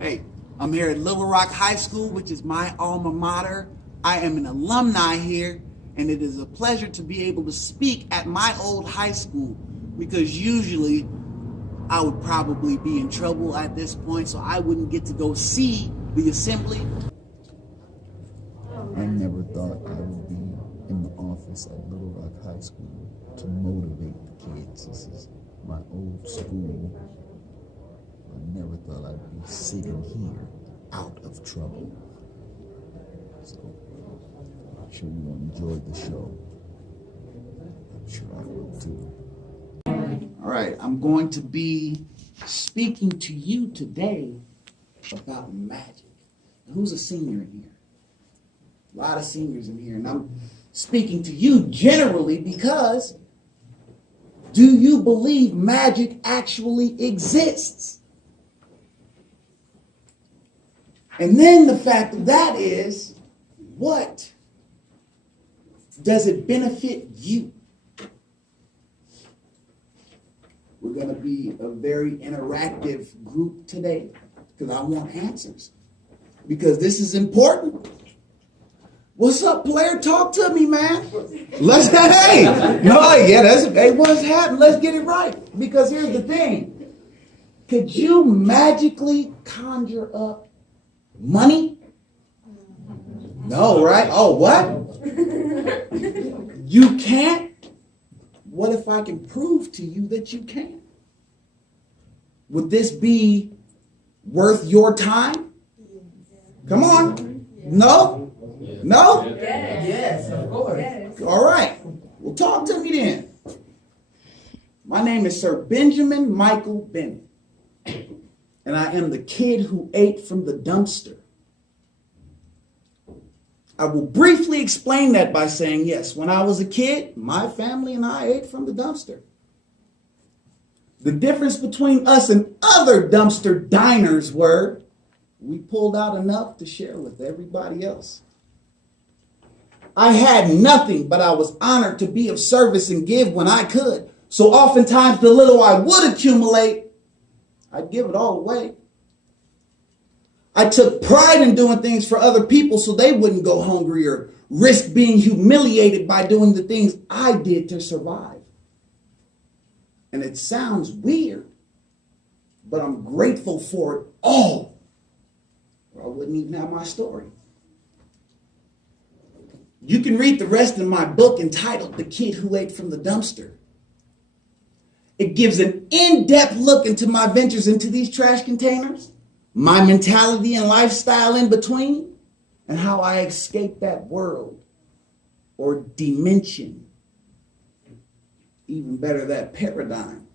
Hey, I'm here at Little Rock High School, which is my alma mater. I am an alumni here, and it is a pleasure to be able to speak at my old high school, because usually I would probably be in trouble at this point, so I wouldn't get to go see the assembly. I never thought I would be in the office at Little Rock High School to motivate the kids. This is my old school. I never thought I'd be sitting here out of trouble. So I'm sure you enjoyed the show. I'm sure I will too. All right, I'm going to be speaking to you today about magic. Who's a senior in here? A lot of seniors in here, and I'm speaking to you generally because do you believe magic actually exists? And then the fact of that is, what does it benefit you? We're going to be a very interactive group today because I want answers. Because this is important. What's up, player? Talk to me, man. Let's hey, what's happening? Let's get it right. Because here's the thing. Could you magically conjure up money? No, right? Oh, what? You can't? What if I can prove to you that you can? Would this be worth your time? Come on. No? No? Yes, of course. Yes. All right. Well, talk to me then. My name is SirBenjamin Michael Bennett, and I am the kid who ate from the dumpster. I will briefly explain that by saying, yes, when I was a kid, my family and I ate from the dumpster. The difference between us and other dumpster diners were we pulled out enough to share with everybody else. I had nothing, but I was honored to be of service and give when I could. So oftentimes the little I would accumulate, I'd give it all away. I took pride in doing things for other people so they wouldn't go hungry or risk being humiliated by doing the things I did to survive. And it sounds weird, but I'm grateful for it all, or I wouldn't even have my story. You can read the rest of my book entitled The Kid Who Ate from the Dumpster. It gives an in-depth look into my ventures into these trash containers, my mentality and lifestyle in between, and how I escaped that world or dimension. Even better, that paradigm.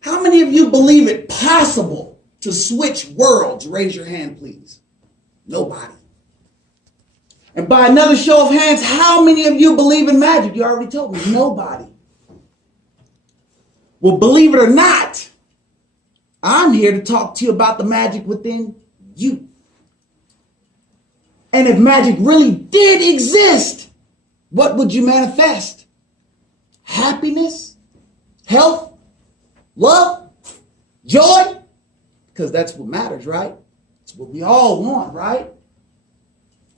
How many of you believe it possible to switch worlds? Raise your hand, please. Nobody. And by another show of hands, how many of you believe in magic? You already told me. Nobody. Well, believe it or not, I'm here to talk to you about the magic within you. And if magic really did exist, what would you manifest? Happiness, health, love, joy? Because that's what matters, right? It's what we all want, right?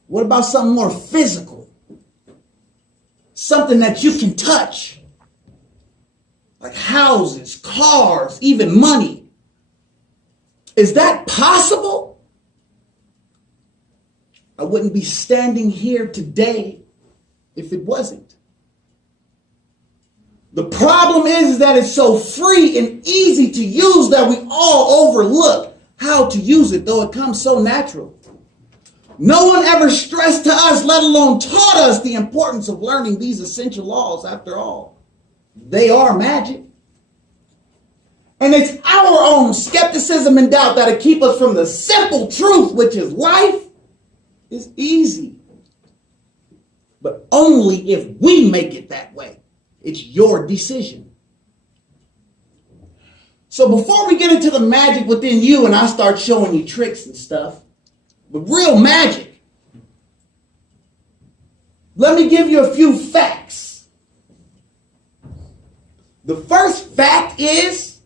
What about something more physical? Something that you can touch. Like houses, cars, even money. Is that possible? I wouldn't be standing here today if it wasn't. The problem is that it's so free and easy to use that we all overlook how to use it, though it comes so natural. No one ever stressed to us, let alone taught us the importance of learning these essential laws. After all, they are magic. And it's our own skepticism and doubt that'll keep us from the simple truth, which is life is easy. But only if we make it that way. It's your decision. So before we get into the magic within you and I start showing you tricks and stuff, the real magic, let me give you a few facts. The first fact is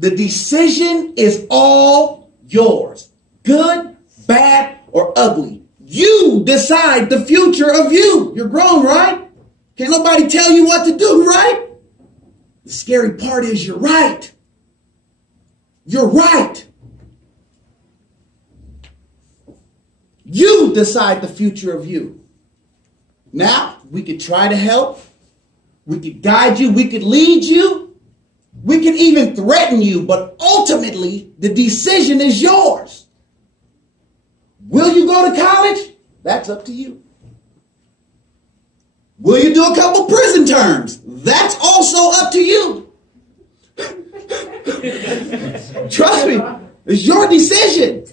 The decision is all yours. Good, bad, or ugly. You decide the future of you. You're grown, right? Can't nobody tell you what to do, right? The scary part is you're right. You're right. You decide the future of you. Now, we could try to help. We could guide you. We could lead you. We can even threaten you. But ultimately, the decision is yours. Will you go to college? That's up to you. Will you do a couple prison terms? That's also up to you. Trust me, it's your decision.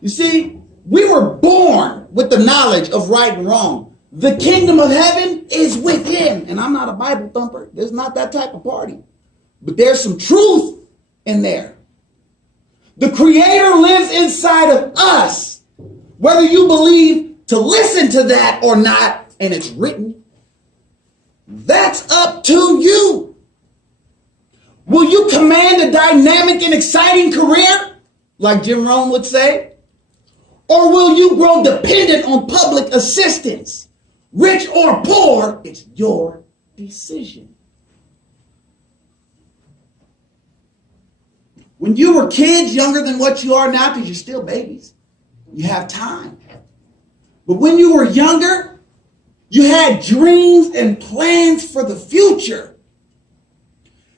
You see, we were born with the knowledge of right and wrong. The kingdom of heaven is within. And I'm not a Bible thumper. There's not that type of party. But there's some truth in there. The Creator lives inside of us. Whether you believe to listen to that or not, and it's written, that's up to you. Will you command a dynamic and exciting career, like Jim Rohn would say? Or will you grow dependent on public assistance? Rich or poor, it's your decision. When you were kids, younger than what you are now, because you're still babies, you have time. But when you were younger, you had dreams and plans for the future.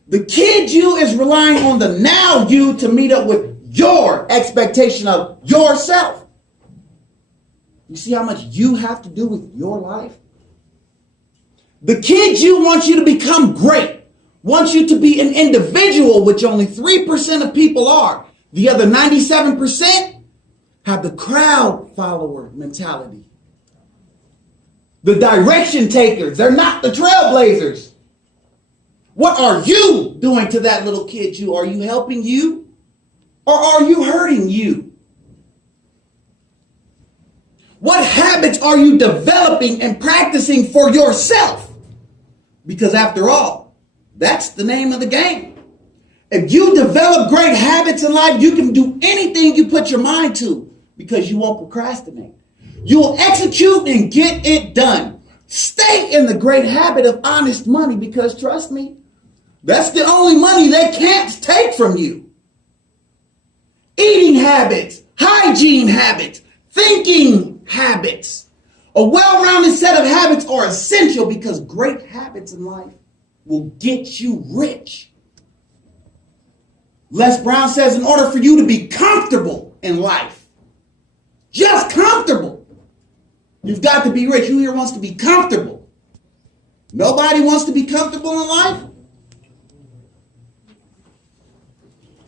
The kid you is relying on the now you to meet up with your expectation of yourself. You see how much you have to do with your life? The kid you wants you to become great, wants you to be an individual, which only 3% of people are. The other 97% have the crowd follower mentality. The direction takers, they're not the trailblazers. What are you doing to that little kid you? Are you helping you? Or are you hurting you? What habits are you developing and practicing for yourself? Because after all, that's the name of the game. If you develop great habits in life, you can do anything you put your mind to because you won't procrastinate. You will execute and get it done. Stay in the great habit of honest money because trust me, that's the only money they can't take from you. Eating habits, hygiene habits, thinking habits. A well-rounded set of habits are essential because great habits in life will get you rich. Les Brown says in order for you to be comfortable in life, just comfortable, you've got to be rich. Who here wants to be comfortable? Nobody wants to be comfortable in life?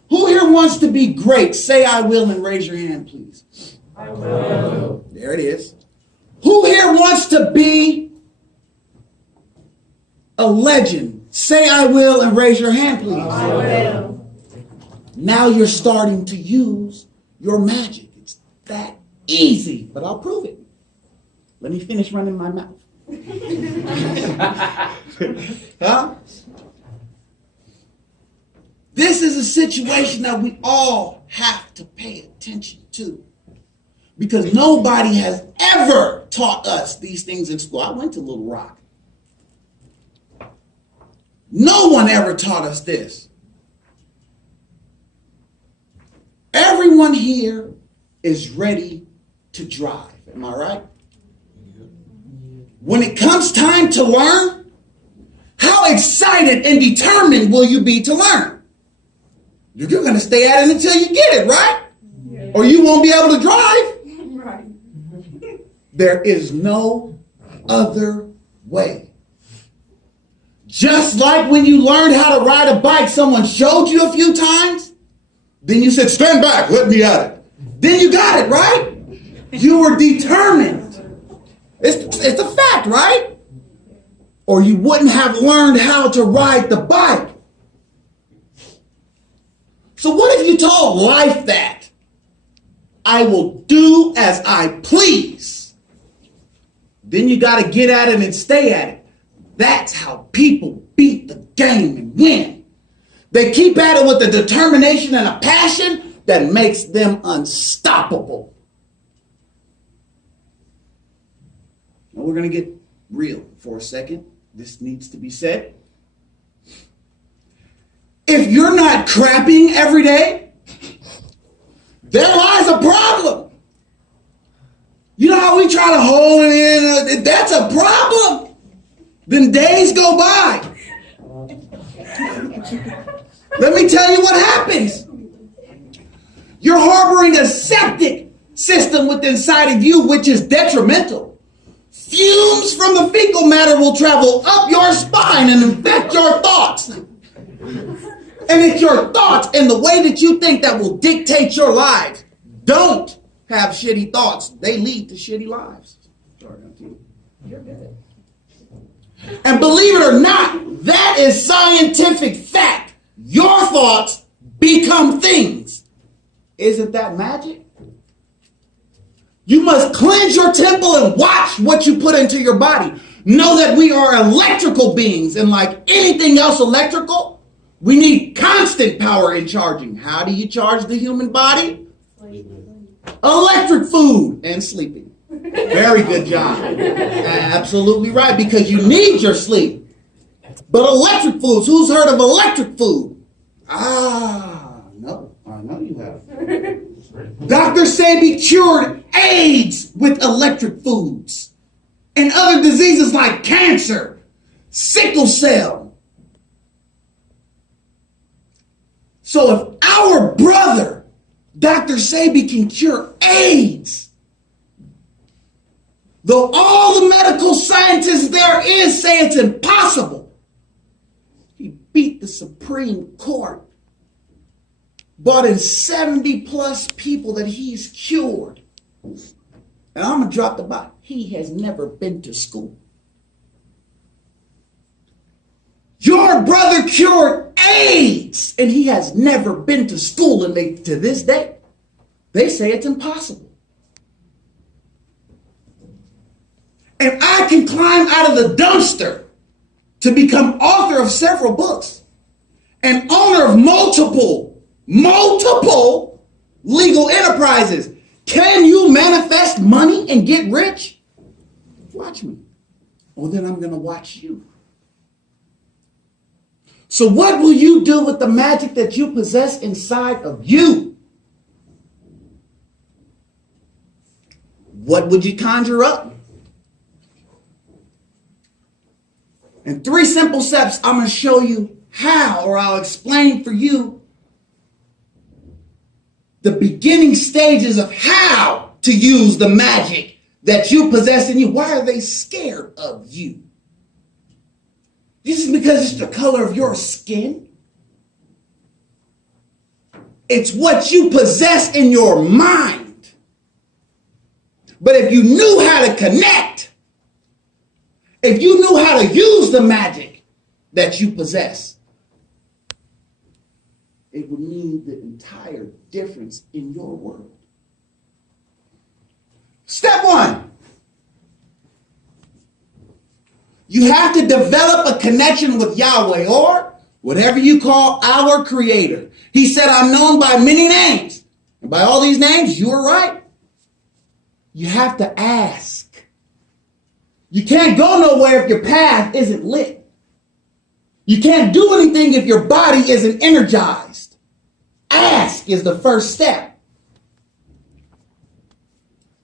Who here wants to be great? Say I will and raise your hand, please. I will. There it is. Who here wants to be a legend? Say I will and raise your hand, please. I will. Now you're starting to use your magic. It's that easy, but I'll prove it. Let me finish running my mouth. Huh? This is a situation that we all have to pay attention to. Because nobody has ever taught us these things in school. I went to Little Rock. No one ever taught us this. Everyone here is ready to drive. Am I right? When it comes time to learn, how excited and determined will you be to learn? You're going to stay at it until you get it, right? Yeah. Or you won't be able to drive. Right. There is no other way. Just like when you learned how to ride a bike, someone showed you a few times, then you said, stand back, let me at it. Then you got it, right? You were determined. It's a fact, right? Or you wouldn't have learned how to ride the bike. So what if you told life that? I will do as I please. Then you got to get at it and stay at it. That's how people beat the game and win. They keep at it with a determination and a passion that makes them unstoppable. Now we're going to get real for a second. This needs to be said. If you're not crapping every day, there lies a problem. You know how we try to hold it in? That's a problem. Then days go by. Let me tell you what happens. You're harboring a septic system within inside of you, which is detrimental. Fumes from the fecal matter will travel up your spine and infect your thoughts. And it's your thoughts and the way that you think that will dictate your lives. Don't have shitty thoughts. They lead to shitty lives. Sorry, you're good. And believe it or not, that is scientific fact. Your thoughts become things. Isn't that magic? You must cleanse your temple and watch what you put into your body. Know that we are electrical beings, and like anything else electrical, we need constant power in charging. How do you charge the human body? Electric food and sleeping. Very good, John. Absolutely right, because you need your sleep. But electric foods, who's heard of electric food? No, I know you have. Dr. Sebi cured AIDS with electric foods and other diseases like cancer, sickle cell. So if our brother, Dr. Sebi, can cure AIDS, though all the medical scientists there is say it's impossible, he beat the Supreme Court, brought in 70 plus people that he's cured. And I'm going to drop the ball. He has never been to school. Your brother cured AIDS, and he has never been to school. And to this day, they say it's impossible. And I can climb out of the dumpster to become author of several books and owner of multiple legal enterprises. Can you manifest money and get rich? Watch me. Well, then I'm going to watch you. So what will you do with the magic that you possess inside of you? What would you conjure up? In 3 simple steps, I'm going to show you how, or I'll explain for you the beginning stages of how to use the magic that you possess in you. Why are they scared of you? This is because it's the color of your skin. It's what you possess in your mind. But if you knew how to connect, if you knew how to use the magic that you possess, it would mean the entire difference in your world. Step 1. You have to develop a connection with Yahweh, or whatever you call our Creator. He said, I'm known by many names. And by all these names, you are right. You have to ask. You can't go nowhere if your path isn't lit. You can't do anything if your body isn't energized. Ask is the first step.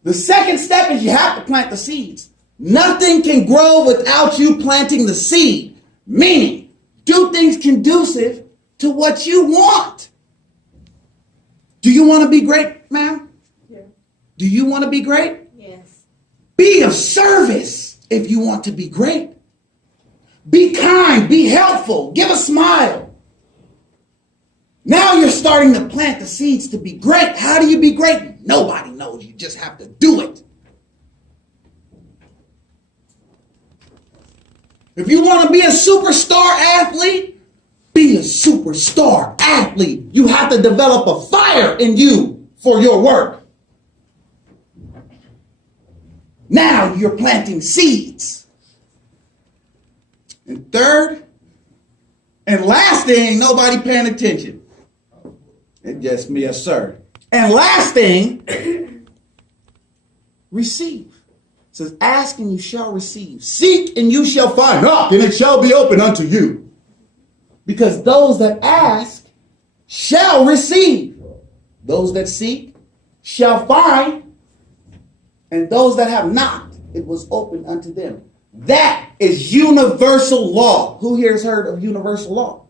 The second step is you have to plant the seeds. Nothing can grow without you planting the seed. Meaning, do things conducive to what you want. Do you want to be great, ma'am? Yeah. Do you want to be great? Yes. Be of service if you want to be great. Be kind, be helpful, give a smile. Now you're starting to plant the seeds to be great. How do you be great? Nobody knows. You just have to do it. If you want to be a superstar athlete, be a superstar athlete. You have to develop a fire in you for your work. Now you're planting seeds. And third, And last thing, nobody paying attention. It's just me, yes, sir. And last thing, receive. It says, ask and you shall receive. Seek and you shall find. Knock and it shall be open unto you. Because those that ask shall receive. Those that seek shall find. And those that have knocked, it was opened unto them. That is universal law. Who here has heard of universal law?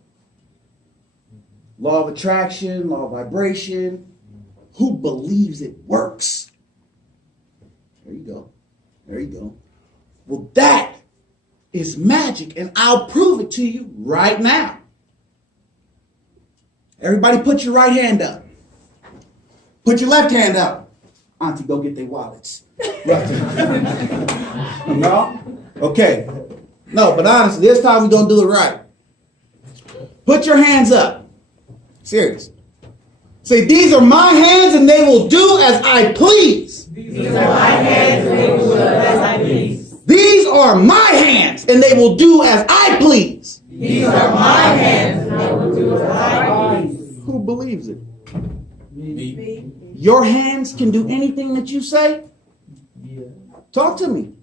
Law of attraction, law of vibration. Who believes it works? There you go. There you go. Well, that is magic, and I'll prove it to you right now. Everybody put your right hand up. Put your left hand up. Auntie, go get their wallets. Right. No? Okay. No, but honestly, this time we're going to do it right. Put your hands up. Serious. Say, these are my hands and they will do as I please. These are my hands and they will do as I please. These are my hands and they will do as I please. These are my hands and they will do as I please. Who believes it? Me. Your hands can do anything that you say? Yeah. Talk to me.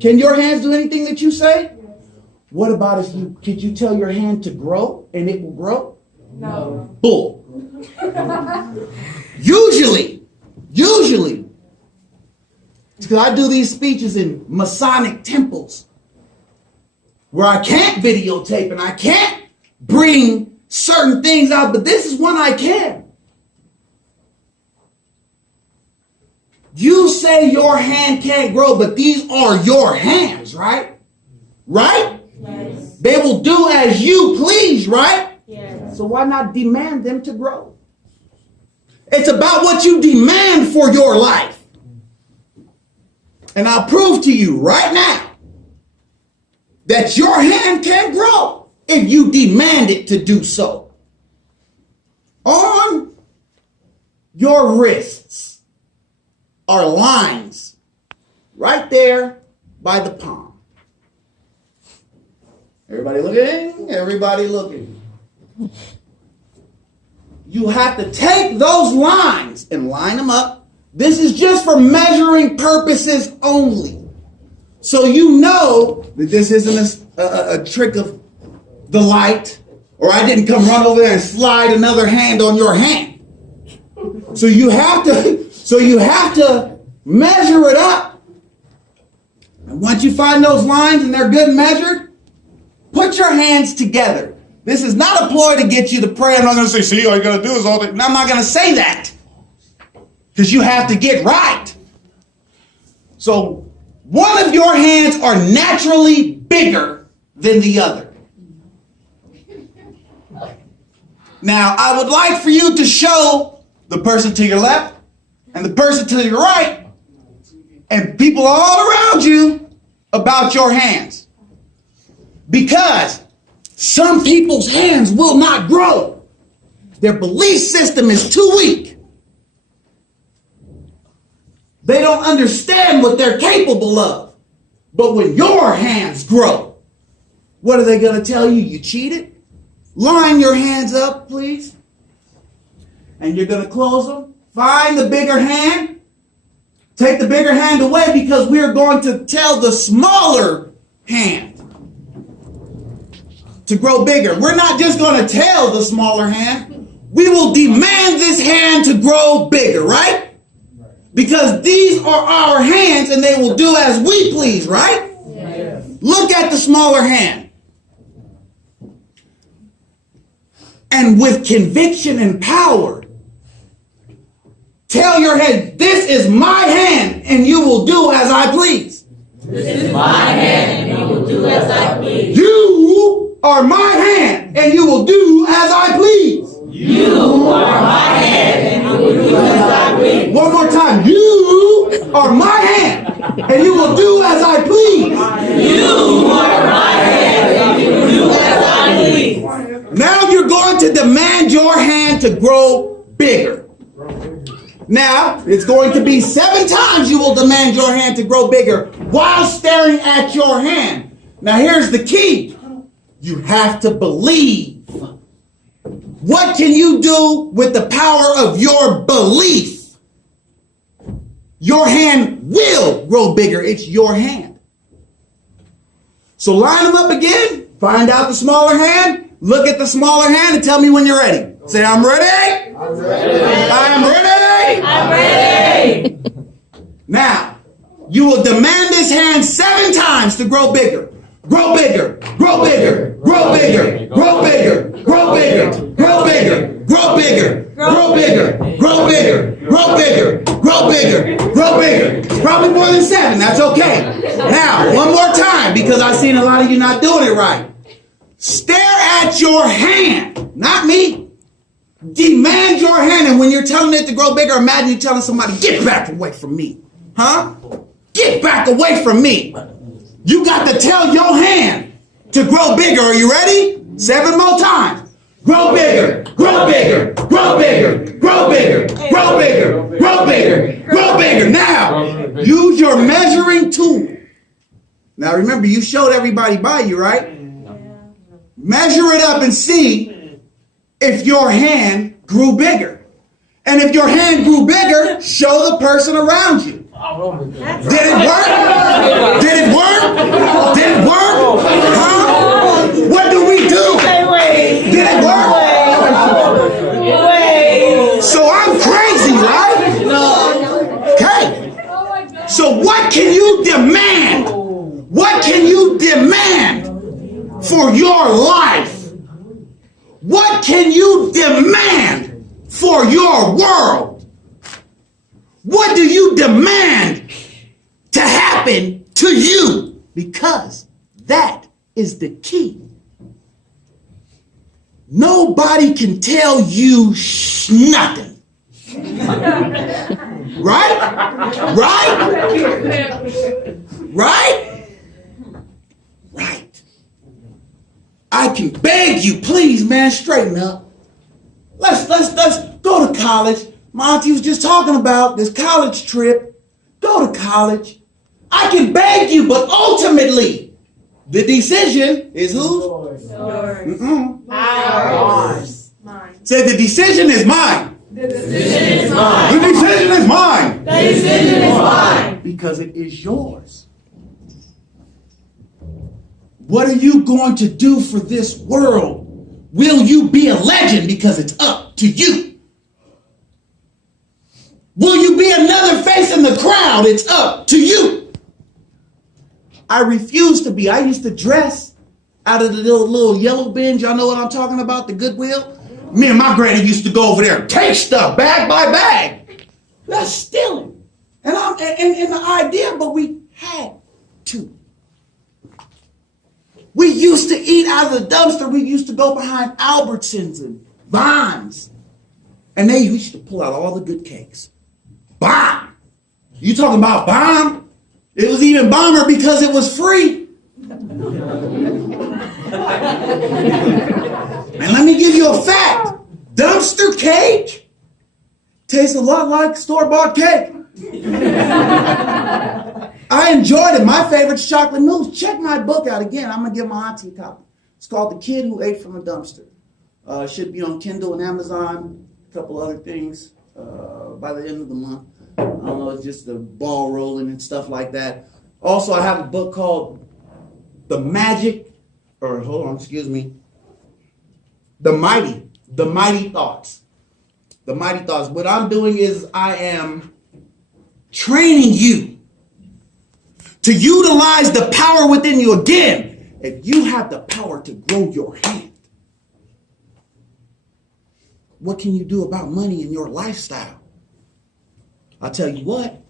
Can your hands do anything that you say? What about if could you tell your hand to grow and it will grow? No. Bull. Usually, because I do these speeches in Masonic temples where I can't videotape and I can't bring certain things out, but this is one I can. You say your hand can't grow, but these are your hands, right? Right? Yes. They will do as you please, right? Yes. So why not demand them to grow? It's about what you demand for your life. And I'll prove to you right now that your hand can grow if you demand it to do so. On your wrists are lines right there by the palm. Everybody looking? Everybody looking. You have to take those lines and line them up. This is just for measuring purposes only. So you know that this isn't a trick of the light, or I didn't come run over there and slide another hand on your hand. So you have to measure it up. And once you find those lines and they're good and measured, put your hands together. This is not a ploy to get you to pray. I'm not going to say, see, all you got to do is all that. No, I'm not going to say that. Because you have to get right. So one of your hands are naturally bigger than the other. Now, I would like for you to show the person to your left and the person to your right and people all around you about your hands. Because some people's hands will not grow. Their belief system is too weak. They don't understand what they're capable of. But when your hands grow, what are they going to tell you? You cheated? Line your hands up, please. And you're going to close them. Find the bigger hand. Take the bigger hand away because we're going to tell the smaller hand to grow bigger. We're not just going to tell the smaller hand. We will demand this hand to grow bigger, right? Because these are our hands and they will do as we please, right? Yes. Look at the smaller hand. And with conviction and power, tell your head, this is my hand and you will do as I please. This is my hand and you will do as I please. You are my hand and you will do as I please. You are my hand and you will do as I please. One more time. You are my hand and you will do as I please. You are my hand and you will do as I please. Now you're going to demand your hand to grow bigger. Now, it's going to be 7 times you will demand your hand to grow bigger while staring at your hand. Now, here's the key. You have to believe. What can you do with the power of your belief? Your hand will grow bigger. It's your hand. So line them up again. Find out the smaller hand. Look at the smaller hand and tell me when you're ready. Say, I'm ready. I'm ready. I'm ready. I'm ready. Now, you will demand this hand 7 times to grow bigger. Grow bigger. Grow bigger. Grow bigger. Grow bigger. Grow bigger. Grow bigger. Grow bigger. Grow bigger. Grow bigger. Grow bigger. Grow bigger. Grow bigger. Probably more than 7. That's okay. Now, one more time, because I've seen a lot of you not doing it right. Stare at your hand, not me. Demand your hand, and when you're telling it to grow bigger, imagine you telling somebody, get back away from me. Huh? Get back away from me. You got to tell your hand to grow bigger. Are you ready? 7 more times. Grow bigger, grow bigger, grow bigger, grow bigger, grow bigger, grow bigger, grow bigger. Now, use your measuring tool. Now remember, you showed everybody by you, right? Measure it up and see if your hand grew bigger. And if your hand grew bigger, show the person around you. Did it work? Did it work? Did it work? Huh? What do we do? Did it work? So I'm crazy, right? Okay. So what can you demand? What can you demand for your life? What can you demand for your world? What do you demand to happen to you? Because that is the key. Nobody can tell you nothing. Right? Right? Right? Right. I can beg you, please, man, straighten up. Let's go to college. My auntie was just talking about this college trip. Go to college. I can beg you, but ultimately, the decision is whose? Yours. Ours. Mine. Say, the decision is mine. The decision is mine. The decision is mine. The decision is mine. Because it is yours. What are you going to do for this world? Will you be a legend? Because it's up to you. Will you be another face in the crowd? It's up to you. I refuse to be. I used to dress out of the little yellow bins. Y'all know what I'm talking about? The Goodwill. Me and my granny used to go over there and take stuff bag by bag. That's stealing. And the idea, but we had to. We used to eat out of the dumpster. We used to go behind Albertsons and Vines. And they used to pull out all the good cakes. Bomb. You talking about bomb? It was even bomber because it was free. And let me give you a fact. Dumpster cake tastes a lot like store-bought cake. I enjoyed it. My favorite's chocolate mousse. Check my book out again. I'm going to give my auntie a copy. It's called The Kid Who Ate from a Dumpster. It should be on Kindle and Amazon. A couple other things by the end of the month. I don't know, it's just the ball rolling and stuff like that. Also, I have a book called The Mighty Thoughts. The Mighty Thoughts. What I'm doing is I am training you to utilize the power within you. Again, if you have the power to grow your hand, what can you do about money in your lifestyle? I'll tell you what,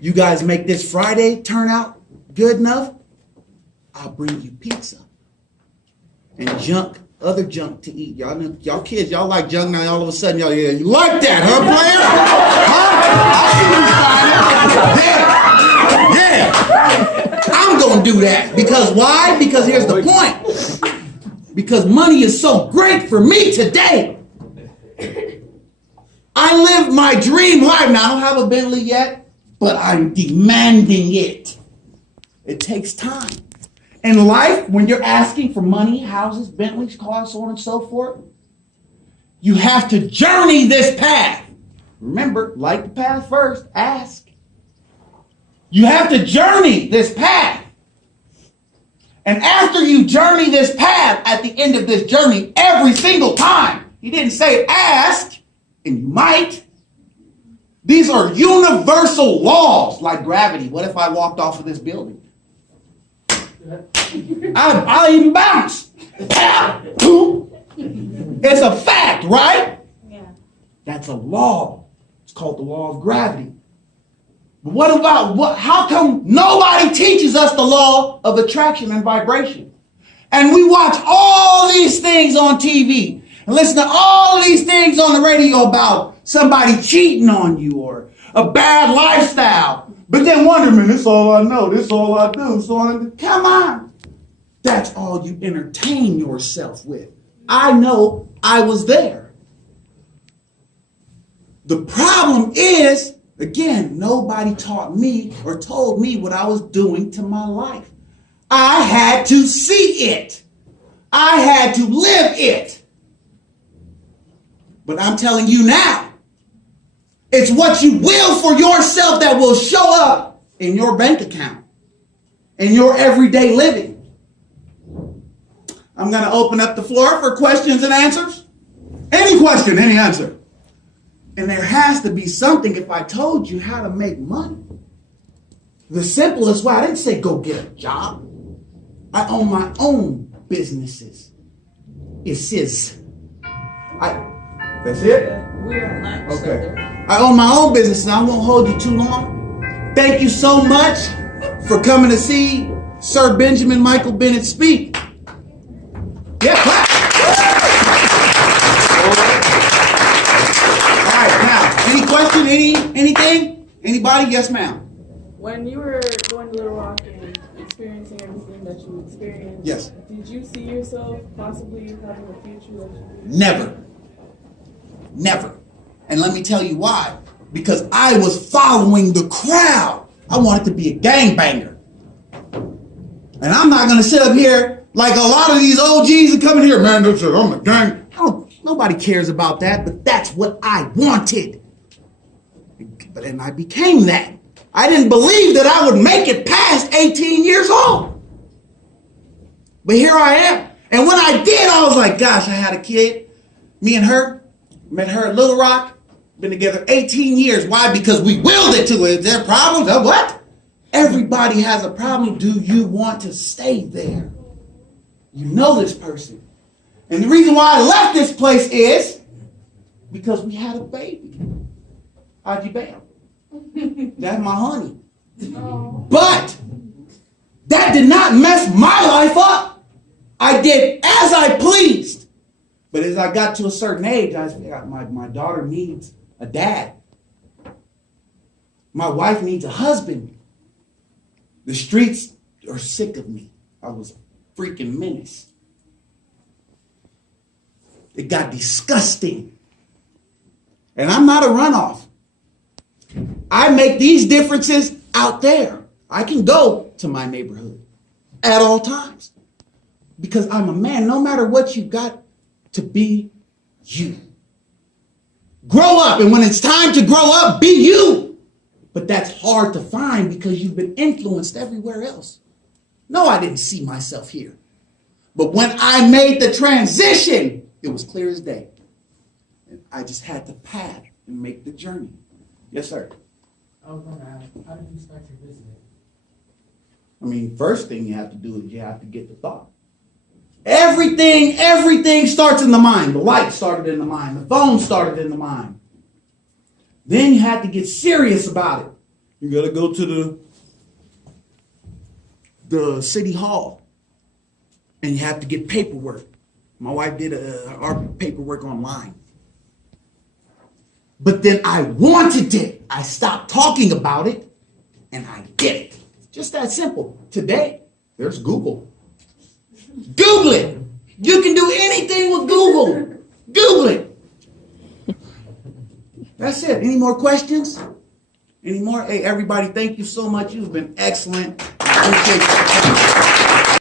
you guys make this Friday turn out good enough, I'll bring you pizza and other junk to eat. Y'all kids, y'all like junk now. All of a sudden, y'all, yeah, you like that, huh, player? Huh? I see you signing. Yeah. I'm going to do that. Because why? Because here's the point. Because money is so great for me today. I live my dream life. Now, I don't have a Bentley yet, but I'm demanding it. It takes time. In life, when you're asking for money, houses, Bentleys, cars, so on and so forth, you have to journey this path. Remember, light the path first, ask. You have to journey this path. And after you journey this path, at the end of this journey, every single time, he didn't say ask, and you might. These are universal laws, like gravity. What if I walked off of this building? I'll even bounce. It's a fact, right? Yeah. That's a law. It's called the law of gravity. But what about how come nobody teaches us the law of attraction and vibration? And we watch all these things on TV and listen to all these things on the radio about somebody cheating on you or a bad lifestyle. But then wonder, man, this is all I know. This is all I do. Come on. That's all you entertain yourself with. I know I was there. The problem is, again, nobody taught me or told me what I was doing to my life. I had to see it. I had to live it. But I'm telling you now, it's what you will for yourself that will show up in your bank account, in your everyday living. I'm going to open up the floor for questions and answers. Any question, any answer. And there has to be something if I told you how to make money. The simplest way, I didn't say go get a job. I own my own businesses. It says, that's it? We're at lunch. Okay. I own my own business and I won't hold you too long. Thank you so much for coming to see Sir Benjamin Michael Bennett speak. Yeah, clap. All right, now, any question, anything? Anybody? Yes, ma'am. When you were going to Little Rock and experiencing everything that you experienced, Yes. Did you see yourself possibly having a future that you Never. And let me tell you why. Because I was following the crowd. I wanted to be a gangbanger. And I'm not going to sit up here like a lot of these OGs that come in here, man, I'm a gang. Nobody cares about that, but that's what I wanted. And I became that. I didn't believe that I would make it past 18 years old. But here I am. And when I did, I was like, gosh, I had a kid. Me and her, met her at Little Rock. Been together 18 years. Why? Because we willed it to it. Is there problems? What? Everybody has a problem. Do you want to stay there? You know this person. And the reason why I left this place is because we had a baby. Haji Bam. That's my honey. But that did not mess my life up. I did as I pleased. But as I got to a certain age, I said, my daughter needs a dad. My wife needs a husband. The streets are sick of me. I was a freaking menace. It got disgusting. And I'm not a runoff. I make these differences out there. I can go to my neighborhood at all times. Because I'm a man, no matter what you got to be you. Grow up, and when it's time to grow up, be you. But that's hard to find because you've been influenced everywhere else. No, I didn't see myself here. But when I made the transition, it was clear as day. And I just had to pad and make the journey. Yes, sir. I was going to ask, how did you start your business? I mean, first thing you have to do is you have to get the thought. Everything starts in the mind. The light started in the mind. The phone started in the mind. Then you have to get serious about it. You got to go to the city hall. And you have to get paperwork. My wife did our paperwork online. But then I wanted it. I stopped talking about it. And I did it. Just that simple. Today, there's Google. Google it. You can do anything with Google. Google it. That's it. Any more questions? Any more? Hey, everybody, thank you so much. You've been excellent. I appreciate you.